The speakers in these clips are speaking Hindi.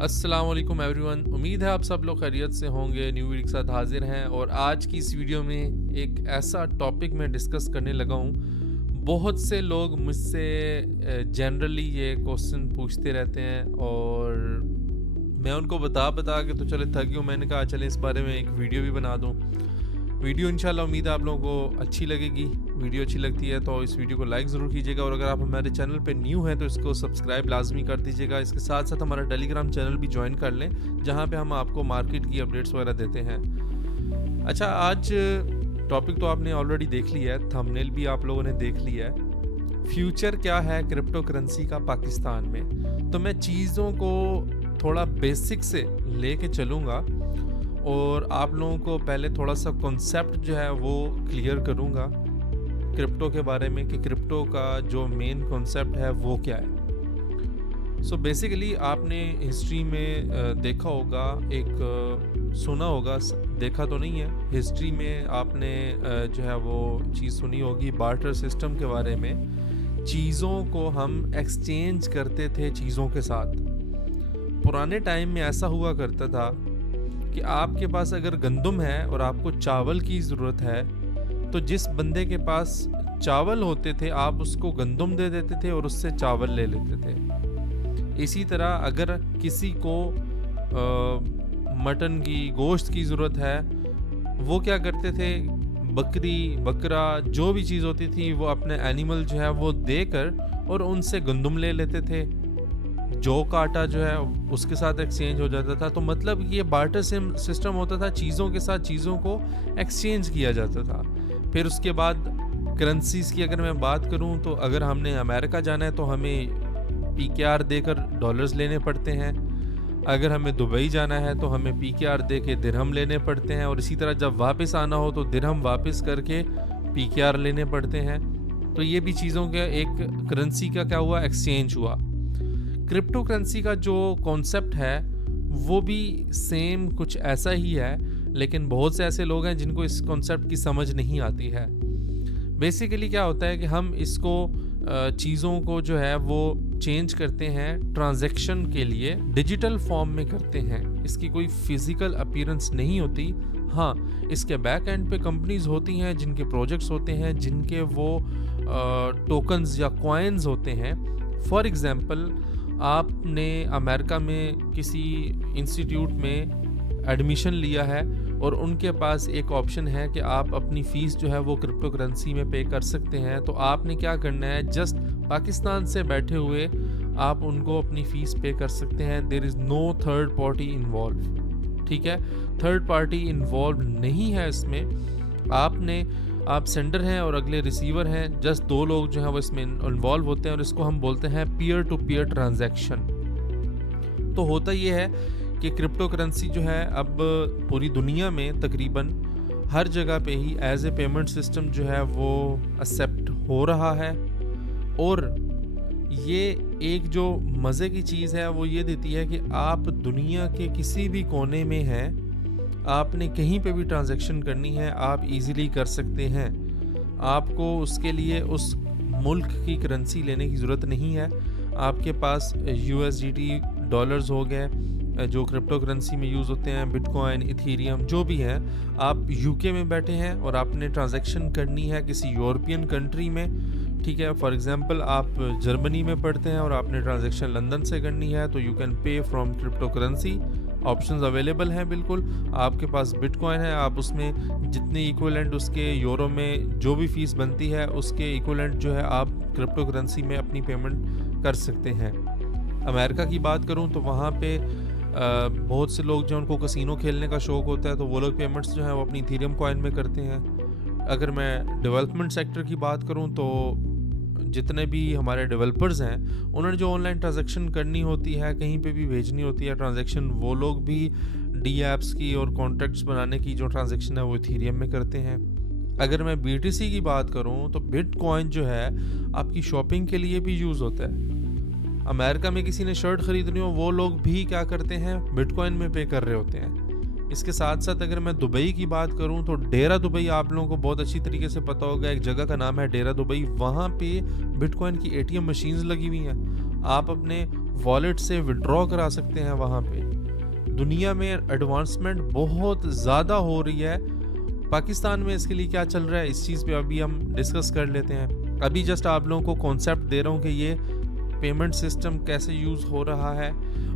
अस्सलाम वालेकुम एवरीवन। उम्मीद है आप सब लोग खैरियत से होंगे। न्यू वीडियो के साथ हाजिर हैं और आज की इस वीडियो में एक ऐसा टॉपिक मैं डिस्कस करने लगा हूँ। बहुत से लोग मुझसे जनरली ये क्वेश्चन पूछते रहते हैं और मैं उनको बता बता के तो चले थक गया हूँ। मैंने कहा चले इस बारे में एक वीडियो भी बना दूँ। वीडियो इंशाल्लाह उम्मीद है आप लोगों को अच्छी लगेगी। वीडियो अच्छी लगती है तो इस वीडियो को लाइक ज़रूर कीजिएगा और अगर आप हमारे चैनल पे न्यू हैं तो इसको सब्सक्राइब लाजमी कर दीजिएगा। इसके साथ साथ हमारा टेलीग्राम चैनल भी ज्वाइन कर लें जहां पे हम आपको मार्केट की अपडेट्स वगैरह देते हैं। अच्छा, आज टॉपिक तो आपने ऑलरेडी देख लिया है, थंबनेल भी आप लोगों ने देख लिया है। फ्यूचर क्या है क्रिप्टो करेंसी का पाकिस्तान में, तो मैं चीज़ों को थोड़ा बेसिक से लेके चलूँगा और आप लोगों को पहले थोड़ा सा कॉन्सेप्ट जो है वो क्लियर करूँगा क्रिप्टो के बारे में कि क्रिप्टो का जो मेन कॉन्सेप्ट है वो क्या है। सो बेसिकली आपने हिस्ट्री में देखा होगा, एक सुना होगा, देखा तो नहीं है, हिस्ट्री में आपने जो है वो चीज़ सुनी होगी बार्टर सिस्टम के बारे में। चीज़ों को हम एक्सचेंज करते थे चीज़ों के साथ। पुराने टाइम में ऐसा हुआ करता था कि आपके पास अगर गंदम है और आपको चावल की ज़रूरत है तो जिस बंदे के पास चावल होते थे आप उसको गंदम दे देते थे और उससे चावल ले लेते थे। इसी तरह अगर किसी को मटन की गोश्त की ज़रूरत है, वो क्या करते थे, बकरी बकरा जो भी चीज़ होती थी वो अपने एनिमल जो है वो देकर और उनसे गंदम ले लेते थे। जौ का आटा जो है उसके साथ एक्सचेंज हो जाता था। तो मतलब ये बार्टर सिस्टम होता था, चीज़ों के साथ चीज़ों को एक्सचेंज किया जाता था। फिर उसके बाद करेंसीज़ की अगर मैं बात करूं तो अगर हमने अमेरिका जाना है तो हमें PKR देकर डॉलर्स लेने पड़ते हैं। अगर हमें दुबई जाना है तो हमें PKR दे के दिरहम लेने पड़ते हैं और इसी तरह जब वापस आना हो तो दिरहम वापस करके PKR लेने पड़ते हैं। तो ये भी चीज़ों के एक करेंसी का क्या हुआ, एक्सचेंज हुआ। क्रिप्टो करेंसी का जो कॉन्सेप्ट है वो भी सेम कुछ ऐसा ही है, लेकिन बहुत से ऐसे लोग हैं जिनको इस कॉन्सेप्ट की समझ नहीं आती है। बेसिकली क्या होता है कि हम इसको चीज़ों को जो है वो चेंज करते हैं ट्रांजैक्शन के लिए, डिजिटल फॉर्म में करते हैं। इसकी कोई फिज़िकल अपीयरेंस नहीं होती। हाँ, इसके बैक एंड पे कंपनीज होती हैं जिनके प्रोजेक्ट्स होते हैं, जिनके वो टोकन्स या कॉइन्स होते हैं। फॉर एग्ज़ाम्पल, आपने अमेरिका में किसी इंस्टीट्यूट में एडमिशन लिया है और उनके पास एक ऑप्शन है कि आप अपनी फ़ीस जो है वो क्रिप्टो करेंसी में पे कर सकते हैं। तो आपने क्या करना है, जस्ट पाकिस्तान से बैठे हुए आप उनको अपनी फ़ीस पे कर सकते हैं। There is no third party involve. ठीक है, थर्ड पार्टी इन्वॉल्व नहीं है इसमें। आप सेंडर हैं और अगले रिसीवर हैं, जस्ट दो लोग जो हैं वो इसमें इन्वॉल्व होते हैं और इसको हम बोलते हैं पीयर टू पीयर ट्रांजैक्शन। तो होता ये है कि क्रिप्टो करेंसी जो है अब पूरी दुनिया में तकरीबन हर जगह पे ही एज ए पेमेंट सिस्टम जो है वो एक्सेप्ट हो रहा है। और ये एक जो मज़े की चीज़ है वो ये देती है कि आप दुनिया के किसी भी कोने में हैं, आपने कहीं पे भी ट्रांजैक्शन करनी है आप इजीली कर सकते हैं। आपको उसके लिए उस मुल्क की करेंसी लेने की ज़रूरत नहीं है। आपके पास USDT डॉलर्स हो गए जो क्रिप्टो करेंसी में यूज़ होते हैं, बिटकॉइन, इथेरियम जो भी हैं। आप UK में बैठे हैं और आपने ट्रांजैक्शन करनी है किसी यूरोपियन कंट्री में, ठीक है। फॉर एग्जांपल, आप जर्मनी में पढ़ते हैं और आपने ट्रांजैक्शन लंदन से करनी है तो you can pay from crypto currency. Options available हैं बिल्कुल। आपके पास बिटकॉइन है, आप उसमें जितनी इक्विवेलेंट उसके यूरो में जो भी फ़ीस बनती है उसके इक्विवेलेंट जो है आप क्रिप्टो करेंसी में अपनी पेमेंट कर सकते हैं। अमेरिका की बात करूं तो वहाँ पे बहुत से लोग जो उनको कसिनो खेलने का शौक़ होता है तो वो लोग पेमेंट्स जो है वो अपनी इथेरियम कॉइन में करते हैं। अगर मैं डेवलपमेंट सेक्टर की बात करूं तो जितने भी हमारे डेवलपर्स हैं उन्होंने जो ऑनलाइन ट्रांजैक्शन करनी होती है, कहीं पे भी भेजनी होती है ट्रांजैक्शन, वो लोग भी डी एप्स की और कॉन्ट्रैक्ट्स बनाने की जो ट्रांजैक्शन है वो इथेरियम में करते हैं। अगर मैं BTC की बात करूं तो बिटकॉइन जो है आपकी शॉपिंग के लिए भी यूज़ होता है। अमेरिका में किसी ने शर्ट ख़रीदनी हो वो लोग भी क्या करते हैं, बिटकॉइन में पे कर रहे होते हैं। इसके साथ साथ अगर मैं दुबई की बात करूं तो डेरा दुबई आप लोगों को बहुत अच्छी तरीके से पता होगा, एक जगह का नाम है डेरा दुबई। वहाँ पे बिटकॉइन की ATM मशीन्स लगी हुई हैं। आप अपने वॉलेट से विड्रॉ करा सकते हैं वहाँ पे। दुनिया में एडवांसमेंट बहुत ज़्यादा हो रही है। पाकिस्तान में इसके लिए क्या चल रहा है, इस चीज़ पे अभी हम डिस्कस कर लेते हैं। अभी जस्ट आप लोगों को कॉन्सेप्ट दे रहा हूँ कि ये पेमेंट सिस्टम कैसे यूज़ हो रहा है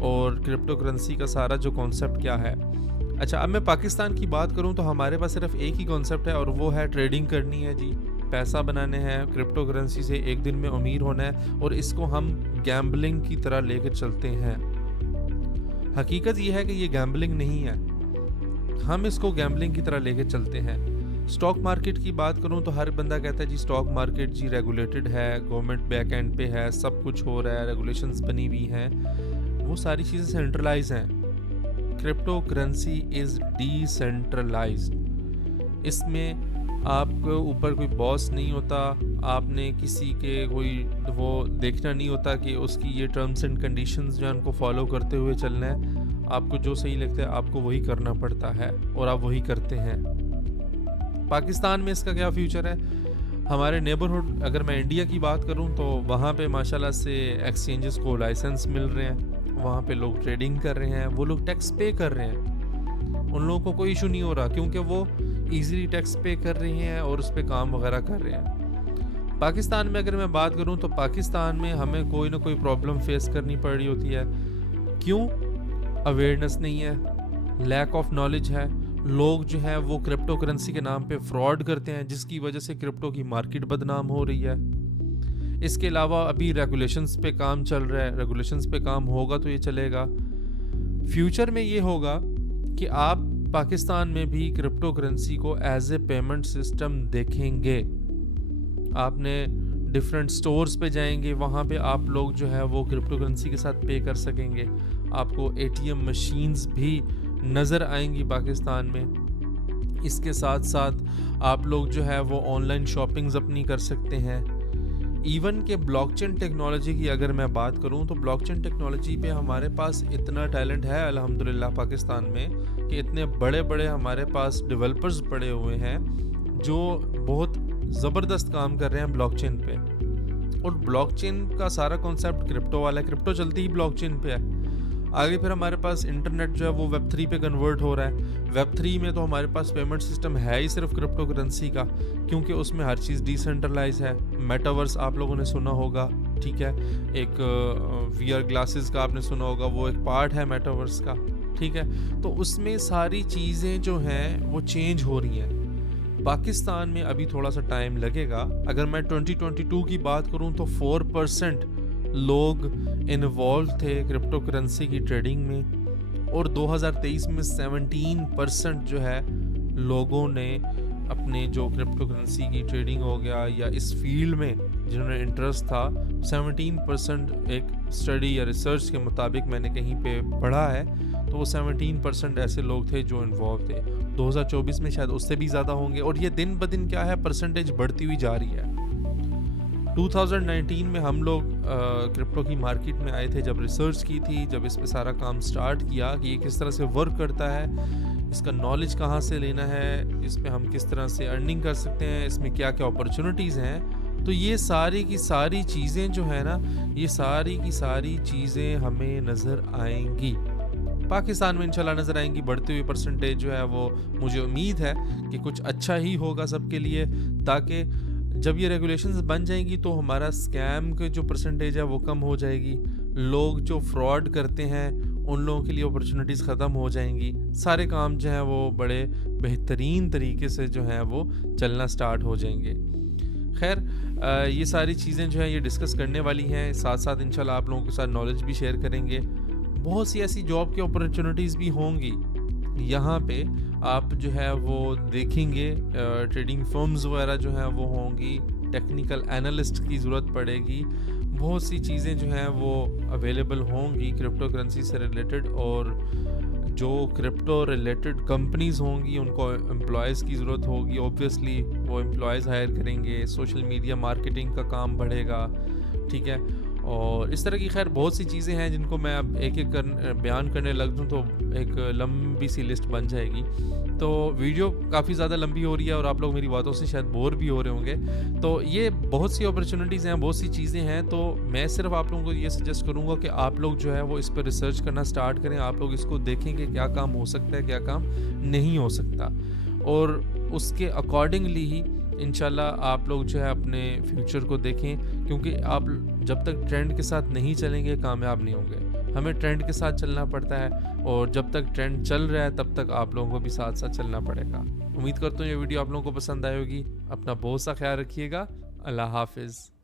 और क्रिप्टो करेंसी का सारा जो कॉन्सेप्ट क्या है। अच्छा, अब मैं पाकिस्तान की बात करूं तो हमारे पास सिर्फ एक ही कॉन्सेप्ट है और वो है ट्रेडिंग करनी है जी, पैसा बनाने हैं क्रिप्टो करेंसी से, एक दिन में अमीर होना है और इसको हम गैम्बलिंग की तरह लेकर चलते हैं। हकीकत ये है कि ये गैम्बलिंग नहीं है, हम इसको गैम्बलिंग की तरह लेकर चलते हैं। स्टॉक मार्केट की बात करूं तो हर बंदा कहता है जी स्टॉक मार्केट जी रेगुलेटेड है, गवर्नमेंट बैक एंड पे है, सब कुछ हो रहा है, रेगुलेशंस बनी हुई हैं, वो सारी चीज़ें सेंट्रलाइज हैं। Crypto currency is decentralised. इसमें आपके ऊपर कोई बॉस नहीं होता, आपने किसी के कोई वो देखना नहीं होता कि उसकी ये टर्म्स एंड कंडीशंस जो है उनको फॉलो करते हुए चलना है। आपको जो सही लगता है आपको वही करना पड़ता है और आप वही करते हैं। पाकिस्तान में इसका क्या फ्यूचर है? हमारे नेबरहुड, अगर मैं इंडिया की बात करूं तो वहाँ पे माशाल्लाह से एक्सचेंजेस को लाइसेंस मिल रहे हैं, वहाँ पे लोग ट्रेडिंग कर रहे हैं, वो लोग टैक्स पे कर रहे हैं, उन लोगों को कोई इशू नहीं हो रहा क्योंकि वो इजीली टैक्स पे कर रहे हैं और उस पर काम वगैरह कर रहे हैं। पाकिस्तान में अगर मैं बात करूं तो पाकिस्तान में हमें कोई ना कोई प्रॉब्लम फेस करनी पड़ रही होती है। क्यों? अवेयरनेस नहीं है, लैक ऑफ नॉलेज है, लोग जो हैं वो क्रिप्टो करेंसी के नाम पे फ्रॉड करते हैं जिसकी वजह से क्रिप्टो की मार्केट बदनाम हो रही है। इसके अलावा अभी रेगुलेशंस पे काम चल रहा है, रेगुलेशंस पे काम होगा तो ये चलेगा। फ्यूचर में ये होगा कि आप पाकिस्तान में भी क्रिप्टो करेंसी को एज ए पेमेंट सिस्टम देखेंगे। आपने डिफरेंट स्टोर्स पे जाएंगे, वहाँ पे आप लोग जो है वो क्रिप्टो करेंसी के साथ पे कर सकेंगे। आपको एटीएम मशीन्स भी नज़र आएंगी पाकिस्तान में। इसके साथ साथ आप लोग जो है वो ऑनलाइन शॉपिंग्स अपनी कर सकते हैं। इवन के ब्लॉकचेन टेक्नोलॉजी की अगर मैं बात करूं तो ब्लॉकचेन टेक्नोलॉजी पे हमारे पास इतना टैलेंट है अल्हम्दुलिल्लाह पाकिस्तान में कि इतने बड़े बड़े हमारे पास डेवलपर्स पड़े हुए हैं जो बहुत ज़बरदस्त काम कर रहे हैं ब्लॉकचेन पे। और ब्लॉकचेन का सारा कॉन्सेप्ट क्रिप्टो वाला है, क्रिप्टो चलती ही ब्लॉकचेन पे है। आगे फिर हमारे पास इंटरनेट जो है वो वेब 3 पे कन्वर्ट हो रहा है। वेब 3 में तो हमारे पास पेमेंट सिस्टम है ही सिर्फ क्रिप्टो करेंसी का, क्योंकि उसमें हर चीज़ डिसेंट्रलाइज है। मेटावर्स आप लोगों ने सुना होगा, ठीक है, एक वीआर ग्लासेस का आपने सुना होगा, वो एक पार्ट है मेटावर्स का, ठीक है। तो उसमें सारी चीज़ें जो हैं वो चेंज हो रही हैं। पाकिस्तान में अभी थोड़ा सा टाइम लगेगा। अगर मैं 2022 की बात करूं तो 4% लोग इन्वॉल्व थे क्रिप्टो करेंसी की ट्रेडिंग में और 2023 में 17% जो है लोगों ने अपने जो क्रिप्टो करेंसी की ट्रेडिंग हो गया या इस फील्ड में जिन्होंने इंटरेस्ट था, 17% एक स्टडी या रिसर्च के मुताबिक मैंने कहीं पे पढ़ा है, तो वो 17% ऐसे लोग थे जो इन्वॉल्व थे। 2024 में शायद उससे भी ज़्यादा होंगे और ये दिन ब दिन क्या है परसेंटेज बढ़ती हुई जा रही है। 2019 में हम लोग क्रिप्टो की मार्केट में आए थे जब रिसर्च की थी, जब इस पे सारा काम स्टार्ट किया कि ये किस तरह से वर्क करता है, इसका नॉलेज कहाँ से लेना है, इसमें हम किस तरह से अर्निंग कर सकते हैं, इसमें क्या क्या अपॉर्चुनिटीज़ हैं। तो ये सारी की सारी चीज़ें जो है ना, ये सारी की सारी चीज़ें हमें नज़र आएंगी पाकिस्तान में, इंशाल्लाह नज़र आएंगी। बढ़ती हुई परसेंटेज जो है वो मुझे उम्मीद है कि कुछ अच्छा ही होगा सबके लिए, ताकि जब ये रेगुलेशंस बन जाएंगी तो हमारा स्कैम के जो परसेंटेज है वो कम हो जाएगी। लोग जो फ्रॉड करते हैं उन लोगों के लिए अपॉर्चुनिटीज़ ख़त्म हो जाएंगी। सारे काम जो हैं वो बड़े बेहतरीन तरीके से जो हैं वो चलना स्टार्ट हो जाएंगे। खैर, ये सारी चीज़ें जो हैं ये डिस्कस करने वाली हैं, साथ साथ इंशाल्लाह आप लोगों के साथ नॉलेज भी शेयर करेंगे। बहुत सी ऐसी जॉब की अपॉर्चुनिटीज़ भी होंगी यहाँ पे, आप जो है वो देखेंगे। ट्रेडिंग फर्म्स वगैरह जो हैं वो होंगी, टेक्निकल एनालिस्ट की ज़रूरत पड़ेगी, बहुत सी चीज़ें जो हैं वो अवेलेबल होंगी क्रिप्टो करेंसी से रिलेटेड। और जो क्रिप्टो रिलेटेड कंपनीज़ होंगी उनको एम्प्लॉयज़ की ज़रूरत होगी, ऑब्वियसली वो एम्प्लॉयज़ हायर करेंगे, सोशल मीडिया मार्केटिंग का काम बढ़ेगा, ठीक है। और इस तरह की खैर बहुत सी चीज़ें हैं जिनको मैं अब एक-एक बयान करने लग दूँ तो एक लंबी सी लिस्ट बन जाएगी। तो वीडियो काफ़ी ज़्यादा लंबी हो रही है और आप लोग मेरी बातों से शायद बोर भी हो रहे होंगे। तो ये बहुत सी अपॉर्च्युनिटीज़ हैं, बहुत सी चीज़ें हैं, तो मैं सिर्फ़ आप लोगों को ये सजेस्ट करूँगा कि आप लोग जो है वो इस पे रिसर्च करना स्टार्ट करें। आप लोग इसको देखें कि क्या काम हो सकता है, क्या काम नहीं हो सकता, और उसके अकॉर्डिंगली ही इंशाल्लाह आप लोग जो है अपने फ्यूचर को देखें, क्योंकि आप जब तक ट्रेंड के साथ नहीं चलेंगे कामयाब नहीं होंगे। हमें ट्रेंड के साथ चलना पड़ता है, और जब तक ट्रेंड चल रहा है तब तक आप लोगों को भी साथ साथ चलना पड़ेगा। उम्मीद करता हूँ ये वीडियो आप लोगों को पसंद आई होगी। अपना बहुत सा ख्याल रखिएगा। अल्लाह हाफिज़।